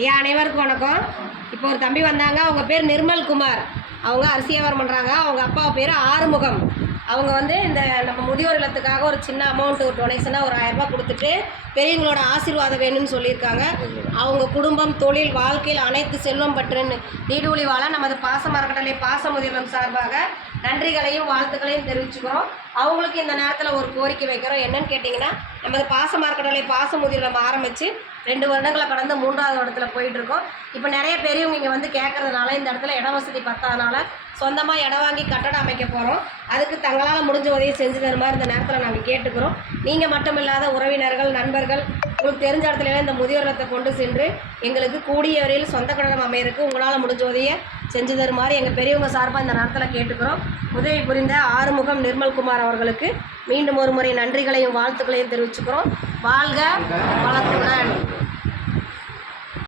ஐயா அனைவருக்கும் வணக்கம். இப்போ ஒரு தம்பி வந்தாங்க. அவங்க பேர் நிர்மல் குமார். அவங்க அரிசி வியாபாரம் பண்ணுறாங்க. அவங்க அப்பா பேர் ஆறுமுகம். அவங்க இந்த நம்ம முதியோர் இல்லத்துக்காக ஒரு சின்ன அமௌண்ட் ஒரு டொனேஷனாக ஒரு 1000 ரூபாய் கொடுத்துட்டு பெரியவங்களோட ஆசீர்வாதம் வேணும்னு சொல்லியிருக்காங்க. அவங்க குடும்பம், தொழில், வாழ்க்கையில் அனைத்து செல்வம் பற்றுன்னு நீடூழி வாழ நமது பாச அறக்கட்டளை பாச முதியோர் சார்பாக நன்றிகளையும் வாழ்த்துக்களையும் தெரிவிச்சுக்கிறோம். அவங்களுக்கு இந்த நேரத்தில் ஒரு கோரிக்கை வைக்கிறோம். என்னன்னு கேட்டிங்கன்னா, நமது பாச அறக்கட்டளை பாச முதியோர் நம்ம ஆரம்பித்து 2 வருடங்களை கடந்து 3வது இடத்துல போயிட்டுருக்கோம். இப்போ நிறைய பெரியவங்க இங்கே கேட்குறதுனால இந்த இடத்துல இட வசதி பத்தாதனால சொந்தமாக இடம் வாங்கி கட்டடம் அமைக்க போகிறோம். அதுக்கு தங்களால் முடிஞ்ச உதவி செஞ்சு தர மாதிரி இந்த நேரத்தில் நாங்கள் கேட்டுக்கிறோம். நீங்கள் மட்டும் இல்லாத உறவினர்கள், நண்பர்கள், உங்களுக்கு தெரிஞ்ச இடத்துல இந்த முதியோர் இல்லத்தை கொண்டு சென்று எங்களுக்கு கூடிய வரையில் சொந்த கட்டடம் அமையறதுக்கு உங்களால் முடிஞ்ச உதவியை செஞ்சு தருமாறு எங்கள் பெரியவங்க சார்பாக இந்த நேரத்தில் கேட்டுக்கிறோம். உதவி புரிந்த ஆறுமுகம் நிர்மல்குமார் அவர்களுக்கு மீண்டும் ஒரு முறை நன்றிகளையும் வாழ்த்துக்களையும் தெரிவிச்சுக்கிறோம். வாழ்க வளத்துடன்.